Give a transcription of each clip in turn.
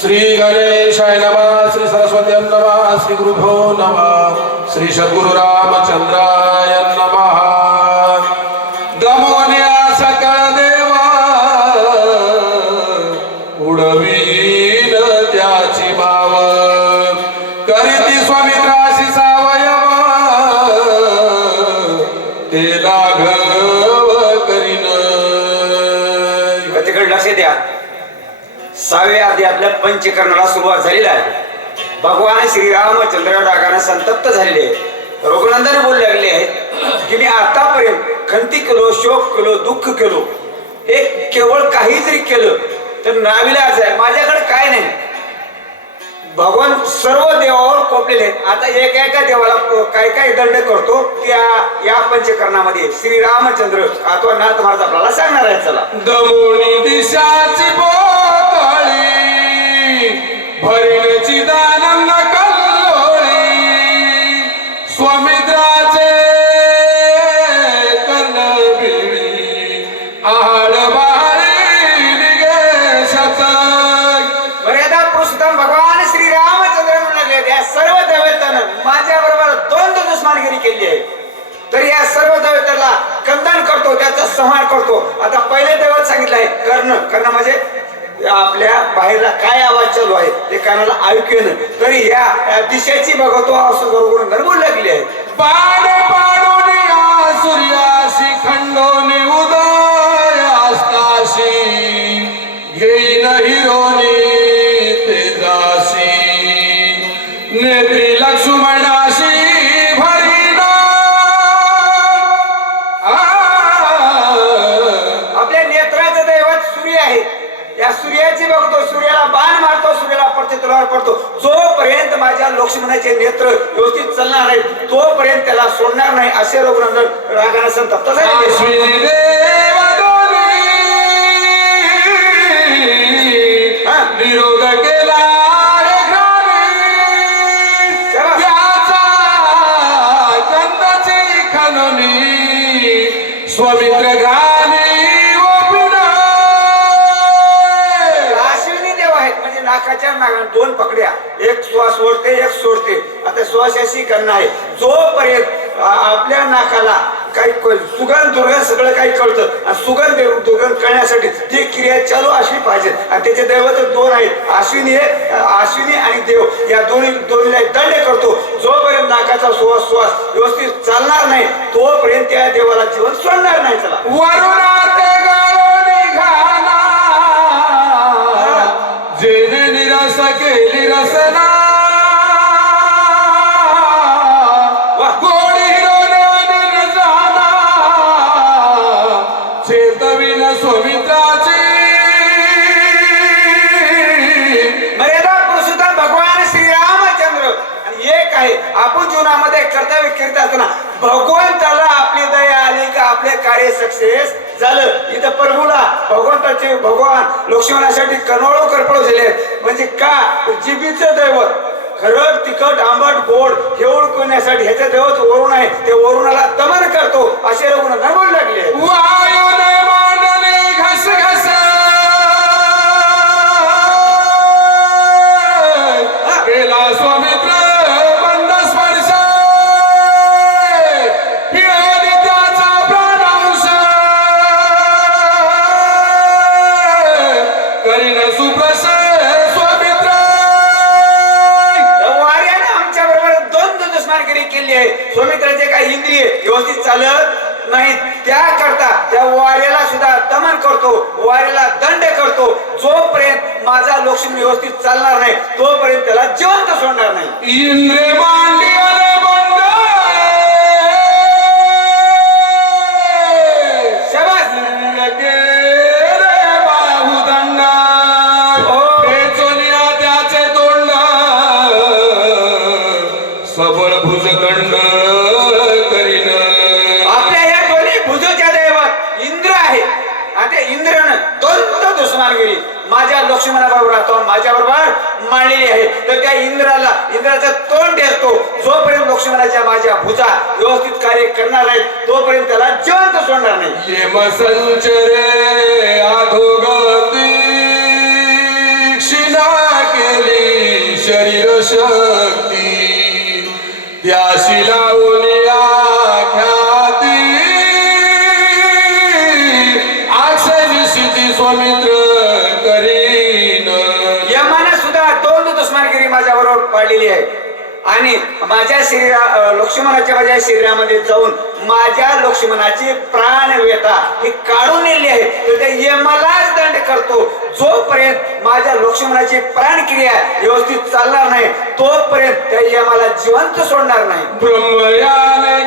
श्री गणेशाय नमः श्री सरस्वती नमः श्री गुरुभो नमः श्री सद्गुरु रामचंद्राय पंचीकरणाला सुरुवात झालेली आहे. भगवान श्रीराम चंद्र रागाने संतप्त झालेले आहेत. रघुनंदन बोलू लागले आहेत की मी आतापर्यंत खंती केलो शोक केलो दुःख केलो. हे केवळ काही जरी केलं तर नाविलाच आहे. माझ्याकडे काय नाही. भगवान सर्व देवावर कोपलेले आहेत. आता एका एका देवाला काय काय दंड करतो त्या या पंचकरणामध्ये श्रीरामचंद्र अथवा नाथ महाराज आपल्याला सांगणार आहे चला. दिशाची बोल भरणची चिदानंद कल्लोळी स्वामित्राचे कर्णबिळी आड बारी निघे शतक मर्यादा पुरुषोत्तम भगवान श्री रामचंद्र म्हणून या सर्व दैवतानं माझ्या बरोबर द्वंद्व दुश्मनगिरी केली आहे. तर या सर्व दैवताला कंदन करतो त्याचा संहार करतो. आता पहिले दैवत सांगितलं आहे कर्ण. कर्ण म्हणजे? आपल्या बाहेरला काय आवाज चालू आहे ते कानाला ऐकू येणं. तरी या या दिशेची बघतो असं बरोबर बोलू लागली आहे सूर्याला पडतो जोपर्यंत माझ्या लक्ष्मणाचे नेत्र व्यवस्थित चालणार नाही तोपर्यंत त्याला सोडणार नाही असे रघुनंदन रागाने संतप्त झाले नाकाच्या दोन पकड्या. एक श्वास ओढते एक सोडते. आता श्वास अशी करणं आहे. जोपर्यंत आपल्या नाकाला काही सुगंध दुर्गंध सगळं काही कळतं. आणि सुगंध दुर्गंध कळण्यासाठी ती क्रिया चालू असली पाहिजे. आणि त्याचे दैवत दोन आहेत. अश्विनी हे अश्विनी आणि देव. या दोन्ही दोन्हीला दंड करतो. जोपर्यंत नाकाचा श्वास श्वास व्यवस्थित चालणार नाही तोपर्यंत त्या देवाला जीवन सोडणार नाही चला. कार्य सक्सेस झालं. इथं प्रभूला भगवंताचे भगवान लक्ष्मणासाठी कनोळो करपळ झाले म्हणजे का? जिबीचं दैवत. खरं तिखट आंबट गोड हे ओळखण्यासाठी ह्याचं दैवत वरुण आहे. ते वरुणाला नाही माझ्या शरीरा लक्ष्मणाच्या माझ्या शरीरामध्ये जाऊन माझ्या लक्ष्मणाची प्राण व्यथा ही काढून नेली आहे. तर त्या यमालाच दंड करतो. जोपर्यंत माझ्या लक्ष्मणाची प्राणक्रिया व्यवस्थित चालणार नाही तोपर्यंत त्या यमाला जिवंत सोडणार नाही. ब्रह्मयान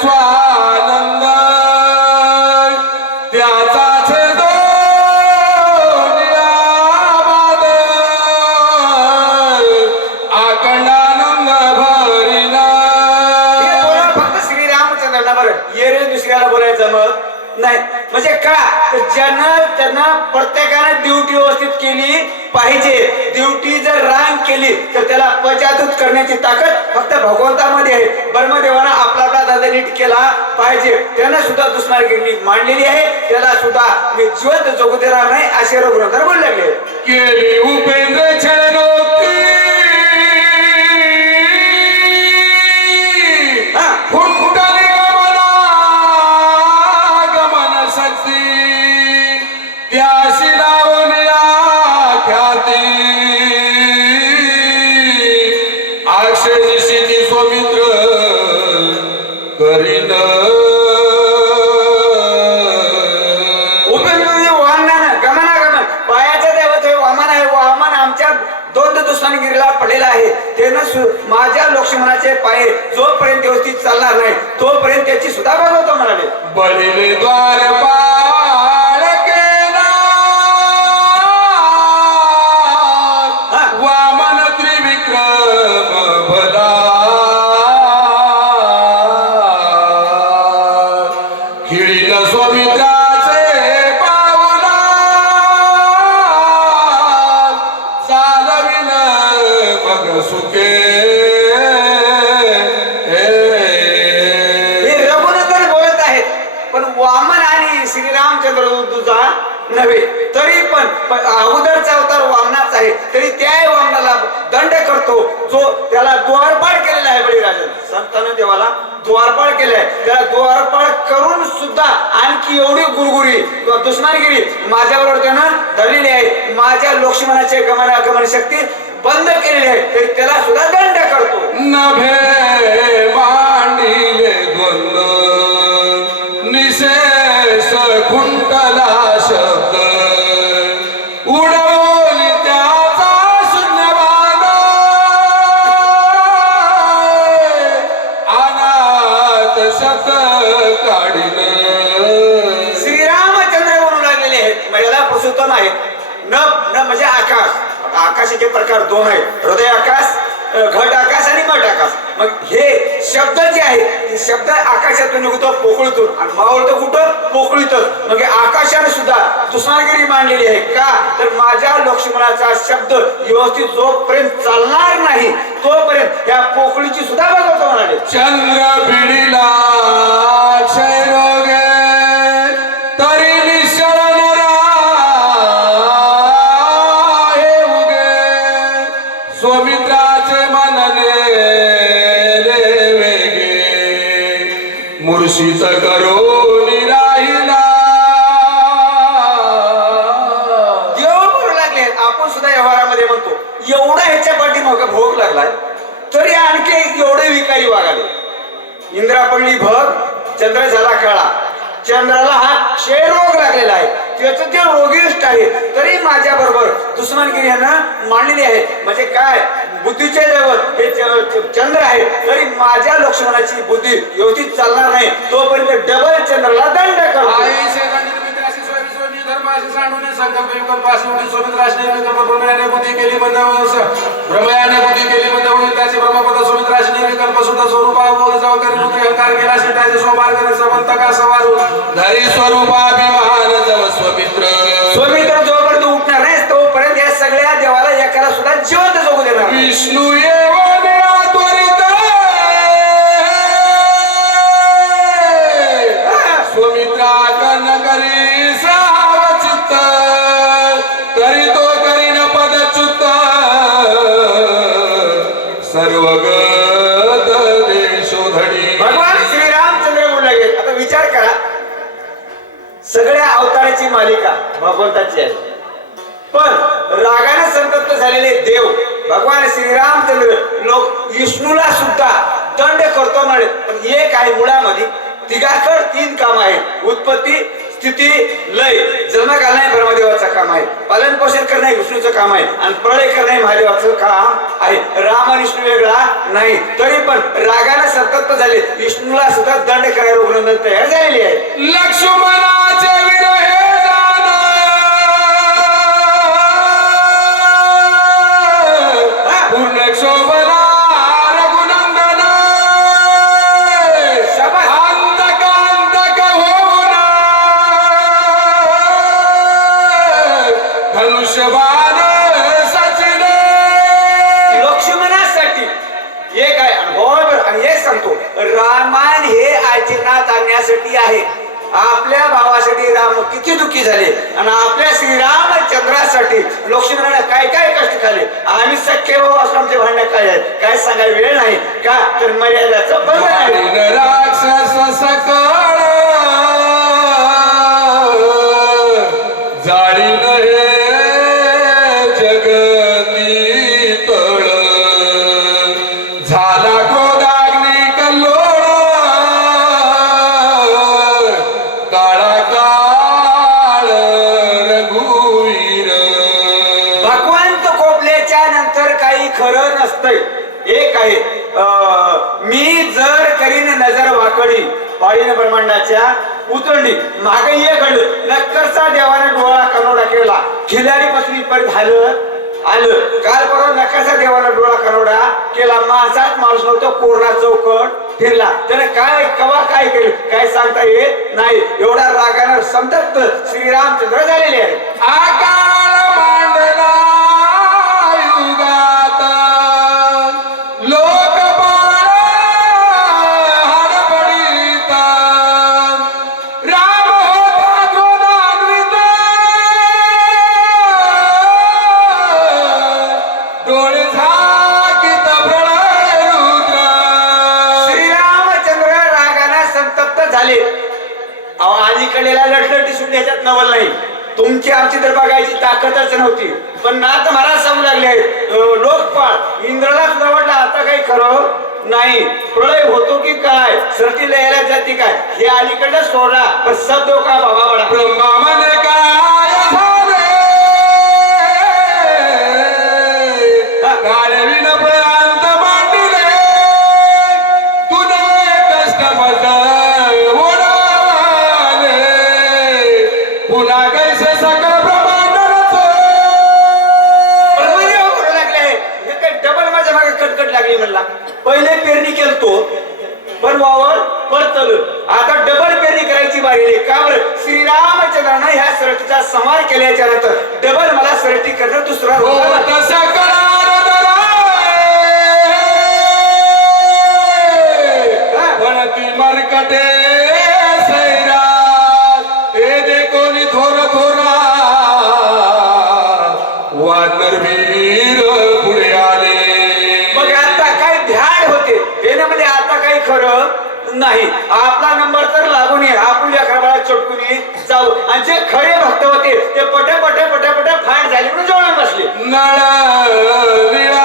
स्वानंद. त्याचा म्हणजे का तर ज्यानं त्यानं प्रत्येकानं ड्युटी व्यवस्थित केली पाहिजे. ड्युटी जर रांग केली तर त्याला पजादूत करण्याची ताकद फक्त भगवंतामध्ये आहे. ब्रह्मदेवानं आपला आपला दादा नीट केला पाहिजे. त्यानं सुद्धा दुष्मार्गिनी मांडलेली आहे. त्याला सुद्धा मी जिवंत जगू देणार नाही असे रघुनंदर बोलू लागले. केली उपेंद्र छळनोक्ती पाय जोपर्यंत व्यवस्थित चालणार नाही तोपर्यंत त्याची सुद्धा भागवतो म्हणाले. बलिले द्वार पा तरी त्या वामनाला दंड करतो जो त्याला द्वारपाळ केलेला आहे बळीराजन. संतान देवाला द्वारपाळ केलाय. त्याला द्वारपाळ करून सुद्धा आणखी एवढी गुरगुरी किंवा दुश्मनगिरी माझ्याबरोबर त्यानं धरलेली आहे. माझ्या लक्ष्मणाचे गमनागमन शक्ती बंद केलेली आहे. तरी त्याला सुद्धा दंड करतो. नभे आकाशाचे प्रकार दोन आहेत हृदय आकाश घट आकाश आणि मठ आकाश. मग हे शब्द जे आहेत ते शब्द आकाशातून निघतो पोकळीतून. आणि मावळतं कुठं? पोकळीतच. मग आकाशाने सुद्धा दुसरागिरी मांडलेली आहे. का? तर माझ्या लक्ष्मणाचा शब्द व्यवस्थित जोपर्यंत चालणार नाही तोपर्यंत या पोकळीची सुद्धा बघवतो म्हणाले चंद्र आहे. तरी माझ्या बरोबर दुश्मनगिरी यांना मांडलेली आहे. म्हणजे काय? बुद्धीचे दैवत. हे चंद्र आहे. तरी माझ्या लक्ष्मणाची बुद्धी व्यवस्थित चालणार नाही. तोपर्यंत डबल चंद्राला दंड करतो. धर्माशी सांडून संकल्प विकल्प अशी उडी सोबत राशी निर्विकल्प ब्रह्मयाने बुद्धी केली बंद ब्रह्मयाने बुद्धी केली बंद उडी त्याची ब्रह्मपद सोबत राशी निर्विकल्प कल्पसुद्धा स्वरूपा बोल जाऊ करी रुपये हंकार केला शिटाचे सोबार करे सबंत का सवारून धरी स्वरूपाभिमान जव स्वमित्र. स्वमित्र जोपर्यंत उठणार नाही तोपर्यंत या सगळ्या देवाला एकाला सुद्धा जिवंत जगू देणार. विष्णू येऊन सर्वगत देशोधडी भगवान श्रीरामचंद्र बोलला गेले आता विचार करा. सगळ्या अवताराची मालिका भगवंताची आहे. पण रागाने संतप्त झालेले देव भगवान श्रीरामचंद्र लोक विष्णूला सुद्धा दंड करतो म्हणे. पण एक आहे मुळामध्ये तिघाकड तीन काम आहेत. उत्पत्ती स्थिती लय. जन्म घालणे हे ब्रह्मदेवाचं काम आहे. पालन पोषण करणे हे विष्णूचं काम आहे. आणि प्रलय करणे हे महादेवाचं काम आहे. राम आणि विष्णू वेगळा नाही. तरी पण रागाने संतप्त झाले. विष्णूला सुद्धा दंड करायला रुग्णंदन तयार झालेली आहे. लक्ष्मणाचे विरोध दुःखी झाले. आणि आपल्या श्रीरामचंद्रासाठी लक्ष्मीनारायण काय काय कष्ट झाले आम्ही सख्य भाऊ असं आमचे भांडण काय आहे काय सांगायला वेळ नाही. का? तर मर्यादाचं बंधन आहे. वाकडी ब्रह्मांडाच्या उतरली मागे एक घडलं. नक्करचा देवाने डोळा कनोडा केला. खिलारी पासून इथपर्यंत झालं आलं. काल परवा नक्करचा देवाने डोळा कनोडा केला. माणसात माणूस नव्हतं कोरणा चौकट फिरला. त्याने काय कवा काय केलं काय सांगता येत नाही. एवढा रागानं संतप्त श्रीरामचंद्र झालेले आहे तुमची तर बघायची ताकदच नव्हती. पण नाथ महाराज सांगू लागले अं, लोकपाळ इंद्राला सुद्धा वाटलं आता काही खरं नाही. प्रलय होतो की काय? सरती लयाला जाती काय? हे अलीकडे सोडा. पण सब का बाबा आता डबल पेरणी करायची बारी आली का बरं? श्रीरामचंद्रानं ह्या सरटीचा संहार केल्याच्यानंतर डबल मला सरटी करणं दुसरा नाही. आपला नंबर तर लागून ये आपण या खरबाळा चटकून जाऊ. आणि जे खरे भक्त होते ते पटे पटे पटे पटे फायर झाले म्हणून जवळ बसले. नळ विळा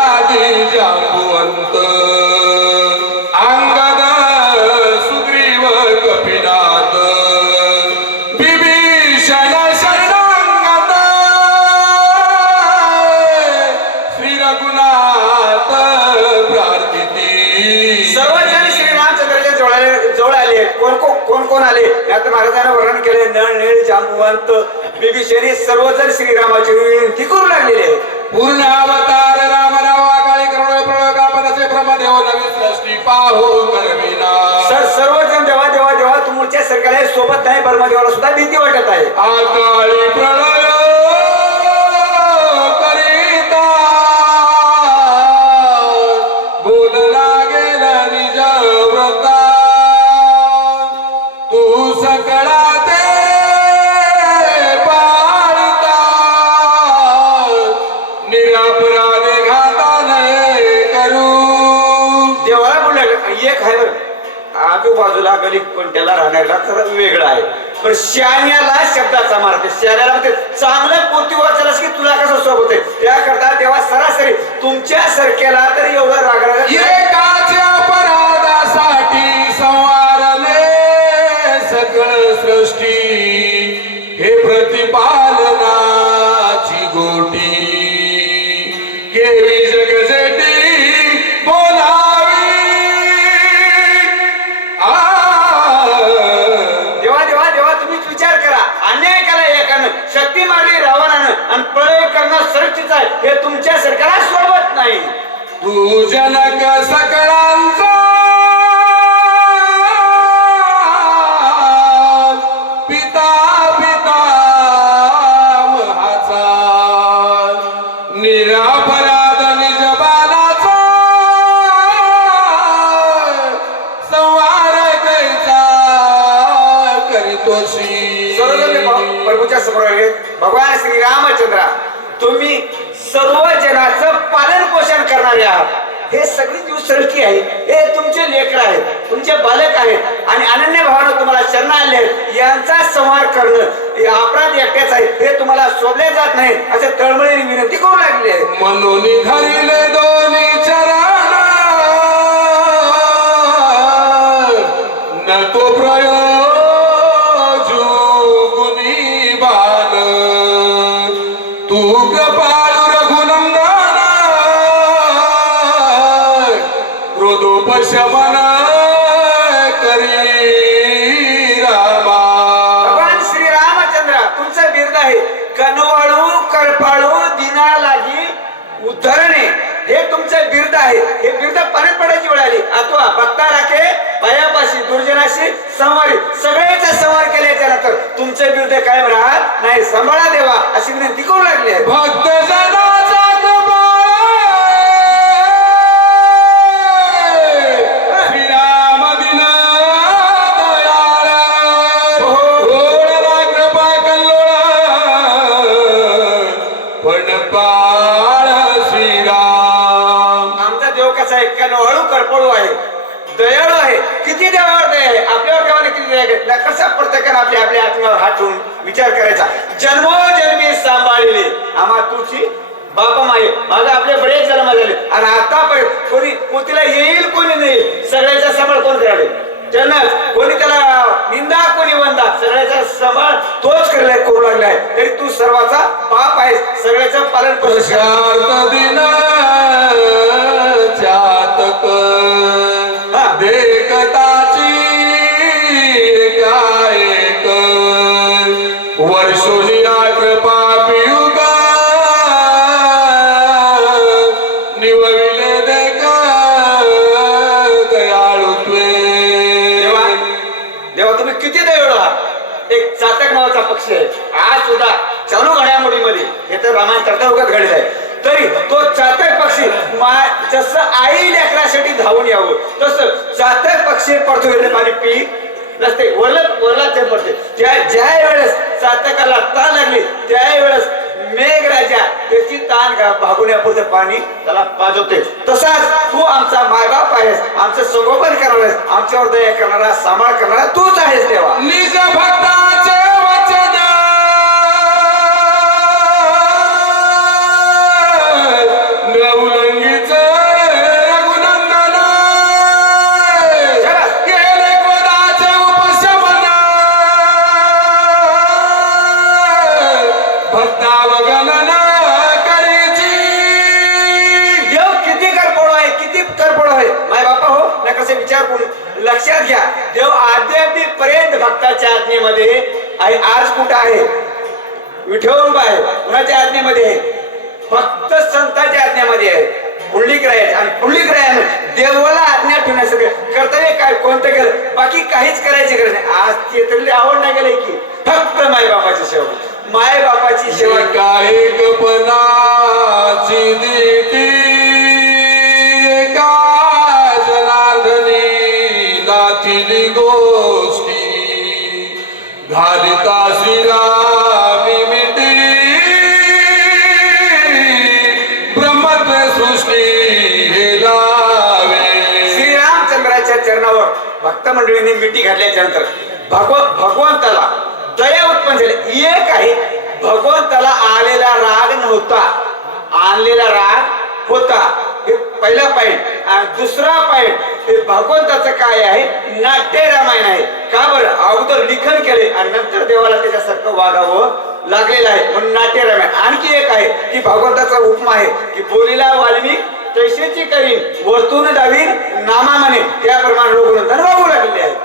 कोण कोण कोण कोण आले? यात महाराजांना वर्णन केले नळ नीळ जांबुवंत बिभीषणी सर्वजण श्रीरामाची विनंती करू लागलेले पूर्ण अवतार राम राव काळी करुण प्रयोग आपदाचे ब्रह्मदेव नवी सृष्टी पाहो करविना. सर सर्वजण जेव्हा जेव्हा जेव्हा तुमच्या सरकारला सोबत नाही परमदेवाला सुद्धा भीती वाटत आहे. आकाळी प्रलय आजूबाजूला गली कोणत्याला राहणाऱ्याला तर वेगळा आहे. पण शहाण्याला शब्दाचा मार्ग शहाण्याला म्हणते चांगलं पोती वाचायलास की तुला कसं सोबत आहे? त्याकरता तेव्हा सरासरी तुमच्या सारख्याला तरी एवढं रागराग करणं आहे. हे तुमच्या सरकारला सोडवत नाही. तुझ्या नका सकळांचा सळकी आहे. हे तुमचे लेकर आहेत तुमचे बालक आहेत आणि अनन्य भावानं तुम्हाला शरण आले आहेत. यांचा संहार करणं अपराध एकट्याच आहे. हे तुम्हाला शोधले जात नाही. असे तळमळीने विनंती करू लागली आहे म्हणून दोन्ही चरा आहे. हे बिर्द पाण्यात पडायची वेळ आली. अथवा भक्ता राखे पायापाशी दुर्जनाशी संवारी. सगळ्याचा संवार केल्याच्यानंतर तुमचं बिर्द कायम राहत नाही सांभाळा देवा अशी विनंती करू लागली आहे. भक्त पोषण कर. प्रशांत मा आई लेकरासाठी धावून यावं तसं चातक पक्षी पडतो पाणी पी. नसते वरलं वरलाच ते पडते. ज्या ज्या वेळेस चातकाला ताण लागली त्या वेळेस मेघराजा त्याची ताण घा- भागवण्यापुरतं पाणी त्याला पाजवते. तसाच तू आमचा मायबाप आहेस आमचं संगोपन करणार आहेस आमच्यावर दया करणारा सांभाळ करणारा तूच आहेस देवा. निज भक्ताचे लक्षात घ्या. देव आद्यापी पर्यंत भक्ताच्या आज्ञेमध्ये आणि आज कुठं आहे? विठोबा आहे. कुणाच्या आज्ञेमध्ये आहे? फक्त संतांच्या आज्ञेमध्ये आहे. पुंडलिक राहायचं आणि पुंडलिक राहायला देवाला आज्ञा ठेवण्यासाठी कर्तव्य काय? कोणतं केलं बाकी काहीच करायची गरज नाही. आज ते तरी आवड नाही गेलंय की फक्त माय बापाची सेवा माय बापाची सेवा काय गपनाची जनार्दनी गोष्टी. घालिता श्रीरामी मिटी. ब्रह्मत्व सृष्टी हे लावे. श्रीरामचंद्राच्या चरणावर भक्त मंडळींनी मिठी घातल्याच्या नंतर भगव भगवंताला दया उत्पन्न झाली. एक आहे भगवंताला आलेला राग नव्हता. आणलेला राग होता. हे पहिला पॉईंट आणि दुसरा पॉईंट हे भगवंताचं काय आहे? नाट्य रामायण आहे. का बरं? अगोदर लिखन केले आणि नंतर देवाला त्याच्यासारखं वागावं लागलेलं आहे. म्हणून नाट्य रामायण. आणखी एक आहे की भगवंताचा उपमा आहे की बोलीला वाल्मिक तैसेची करीन वरतून डावीन नामा म्हणे त्याप्रमाणे लोक नंतर वागू लागले आहे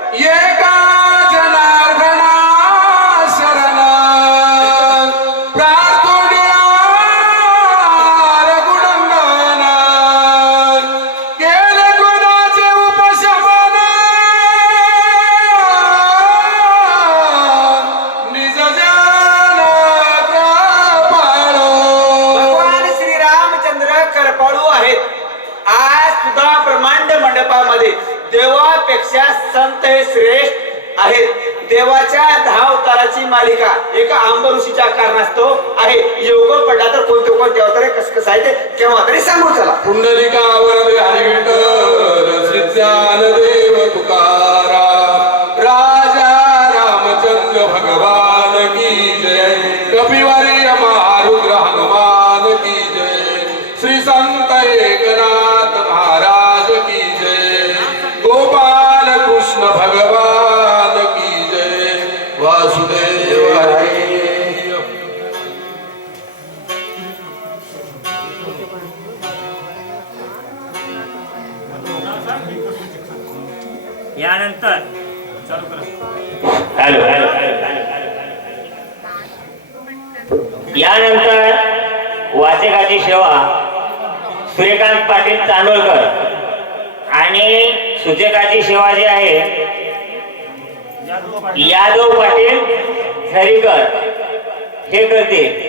देवापेक्षा संत हे श्रेष्ठ आहेत. देवाच्या दहा अवताराची मालिका एका आंब ऋषीच्या कारणास्तव आहे योग पडला तर कोणते कोणते अवतार कस कसं आहे ते केव्हा तरी सांगू चला. पुंडलिका हरी पाटील चांदोळकर आणि सूचकाची शिवाजी आहे. यादव पाटील हरीकर हे करतील.